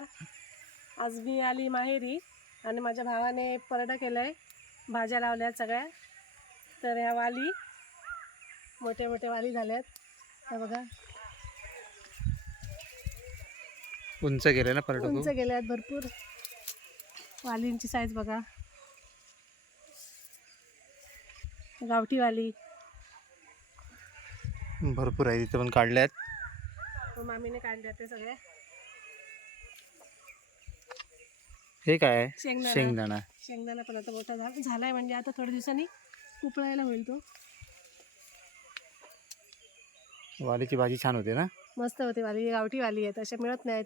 नमस्कार. आज मी आली माहेरी आणि माझ्या भावाने परडा केलं आहे भाज्या लावल्यात सगळ्या. तर ह्या वाली मोठे मोठे वाली झाल्यात. हे बघा. उंच गेले ना पर्यटक उंच गेल्यात भरपूर. वालींची साईज बघा. गावठी वाली. भरपूर आहे तिथे पण काढले आहेत व मामीने काढल्या ते सगळ्या हे काय शेंगदाणा. शेंगदाणा. शेंगदाणा पण आता मोठा झाला झालाय म्हणजे आता थोड्या दिवसांनी उपळायला होईल तो. वालीची भाजी छान होते ना? मस्त होते वाली. गावठी वाली आहेत अशा मिळत नाहीत.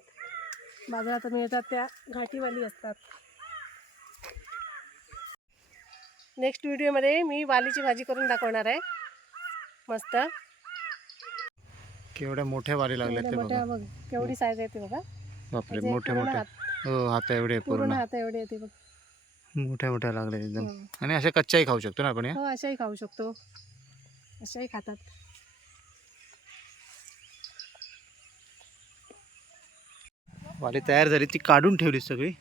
बाजारात मिळतात त्या घाटीवाली असतात. नेक्स्ट व्हिडिओमध्ये मी वालीची भाजी करून दाखवणार आहे. मस्त. केवढ्या मोठ्या वाली लागल्यात ते मोठ्या बघा केवढी साईज आहे ती बघा. बापरे म्हणजे मोठ्या मोठ्या. हो हात एवढे पूर्ण पूर्ण. हात एवढी येते बघ. मोठ्या मोठ्या लागल्या एकदम. हो. आणि अशा कच्च्याही खाऊ शकतो ना आपण या? हो अशाही खाऊ शकतो. अशाही खातात. वाली तयार झाली ती काढून ठेवली सगळी.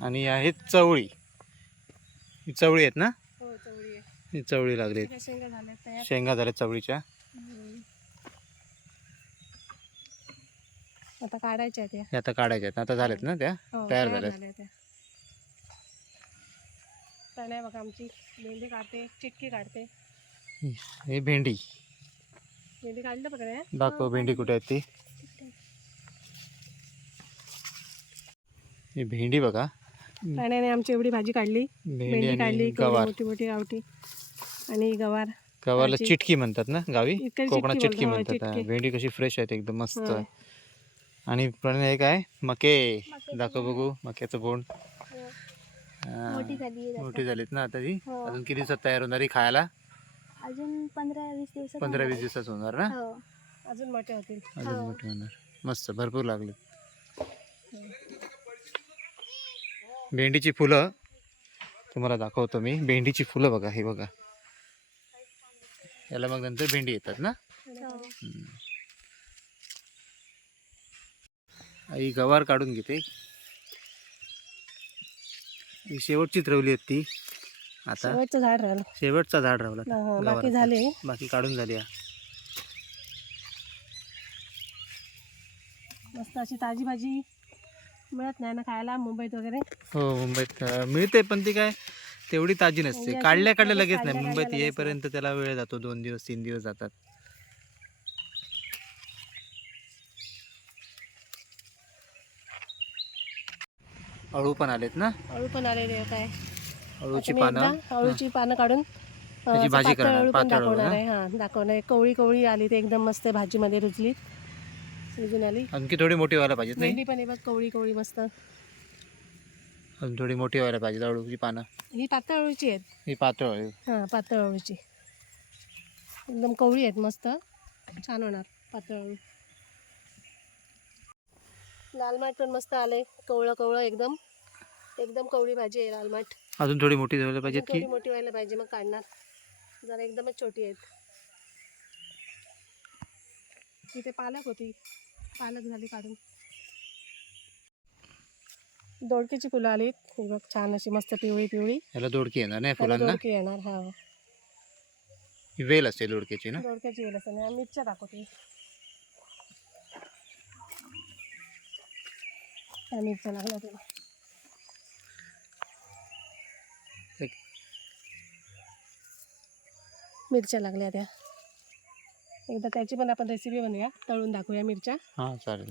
आणि आहे चवळी. ही चवळी आहेत ना? हो चवळी आहे. ही चवळी लागली शेंगा झाल्यात तयार. शेंगा झाल्या चवळीच्या. आता काढायच्या त्या. हे आता काढायच्या आहेत. आता झाल्यात ना त्या? हो, तयार झाल्यात. झाल्या त्या. तर नाही बघा आमची भेंडी काढते चिटकी काढते. हे भेंडी. भेंडी काढलं बघा दाखव भेंडी कुठे आहेत ती. ही भेंडी बघा. प्राण्याने आमची एवढी भाजी काढली. भेंडी भेंडी आणि काढली केवढी गवार. मोठी मोठी गावठी आणि गवार. गवारला. चिटकी म्हणतात ना गावी? इकडे कोकणात चिटकी हो, म्हणतात. हा. चिटकी. भेंडी कशी फ्रेश आहेत एकदम मस्त. होय. आणि प्रणय हे काय मके. दाखव बघू मक्याचं बोंड. हा. मोठी झाली आहे मोठी झालीत ना आता ती हो. अजून किती दिवसात तयार होणार ही खायला? अजून पंधरा वीस दिवसात पंधरा वीस होणार दिवसात होणार ना. हो. अजून मोठे होतील. अजून हो. मोठी होणार. मस्त भरपूर लागले भेंडीची फुलं तुम्हाला दाखवतो मी. भेंडीची फुलं बघा हे बघा. याला मग नंतर भेंडी येतात ना हो. हम्म. आई गवार काढून घेते. ही शेवटची रवली आहेत ती. आता शेवटचं झाड राहिलं. शेवटचा झाड रावला हा, बाकी. झाले. बाकी काढून झाली. मस्त अशी ताजी भाजी मिळत नाही ना खायला मुंबईत वगैरे. हो मुंबईत अं, मिळते पण ती काय तेवढी ताजी म्हणजे नसते अशी काढल्या काढल्या लगेच नाही. मुंबईत येईपर्यंत त्याला वेळ जातो. दोन दिवस तीन दिवस जातात. अळू पण आलेत ना? अळू पण आलेले काय अळूची आता मी पानं? एकदा अळूची पानं काढून अ, त्याची असं भाजी पातळ करणार, अळू पण पातळ अळू दाखवणार ना? आहे. हा दाखवणार आहे. कवळी कवळी आली ते एकदम मस्त भाजीमध्ये रुजली. रुजून आली. आणखी थोडी मोठी व्हायला पाहिजेत नाही? भेंडी पण आहे बघ कवळी कवळी मस्त. अजून थोडी मोठी व्हायला पाहिजेत अळूची पानं. ही पातळ अळूची आहेत. ही पातळ अळू. हां पातळ अळूची. एकदम कवळी आहेत मस्त. छान होणार पातळ अळू. लाल माठ पण मस्त आले कवळं कवळं एकदम. एकदम कवळी भाजी आहे लाल माठ अजून थोडी मोठी व्हायला की थोडी मोठी व्हायला पाहिजे मग काढणार. जरा एकदमच छोटी आहेत. तिथे पालक होती. पालक झाली काढून. दोडकीची फुलं आली ही बघ छान अशी मस्त पिवळी पिवळी. याला दोडकी येणार नाही त्याला फुलांना? दोडकी येणार हा. ही वेल असते दोडक्याची ना? दोडक्याची वेल असते. मिरच्या दाखवते. मिरच्या लागल्या मिरच्या लागल्या त्या. एकदा त्याची पण आपण रेसिपी बनवूया. तळून दाखवूया मिरच्या. हां चालेल.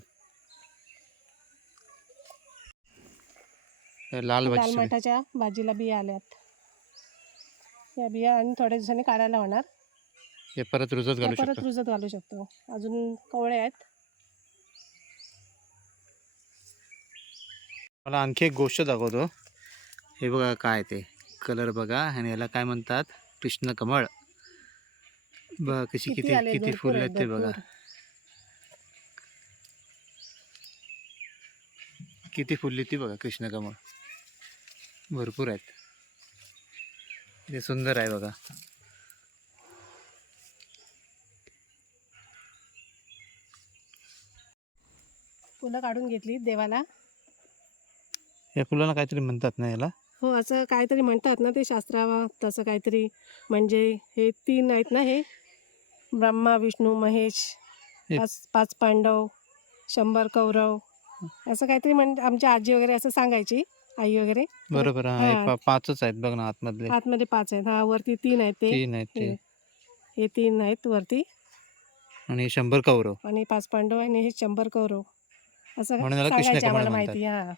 लाल लाल माठाच्या भाजीला बिया आल्यात. या बिया आणि थोड्या दिवसांनी काढायला होणार. हे परत रुजत त्या घालू परत शकतो. रुजत घालू शकतो. अजून कवळे आहेत. मला आणखी एक गोष्ट दाखवतो. हे बघा काय ते. कलर बघा आणि याला काय म्हणतात? कृष्ण कमळ. बघा कशी किती किती फुलं आहेत, ते बघा. किती फुलली ती बघा कृष्ण कमळ. भरपूर आहेत. ते सुंदर आहे बघा. फुलं काढून घेतली देवाला. या फुलाला काहीतरी म्हणतात ना याला? हो असं काहीतरी म्हणतात ना ते शास्त्रा तसं काहीतरी. म्हणजे हे तीन आहेत ना हे? ब्रह्मा विष्णू महेश हे- पाच पाच पांडव शंभर कौरव. असं काहीतरी म्हण आमची आजी वगैरे असं सांगायची आई वगैरे. बरोबर हा हे हा. पा- पाचच आहेत बघ ना आतमधले. आतमध्ये पाच आहेत. हा वरती तीन आहेत ते. तीन आहेत ते. हे. हे तीन आहेत वरती. आणि शंभर कौरव. आणि पाच पांडव आणि हे शंभर कौरव. असं म्हणून याला कृष्ण सांगायचे कमळ आम्हाला म्हणतात. माहिती हा.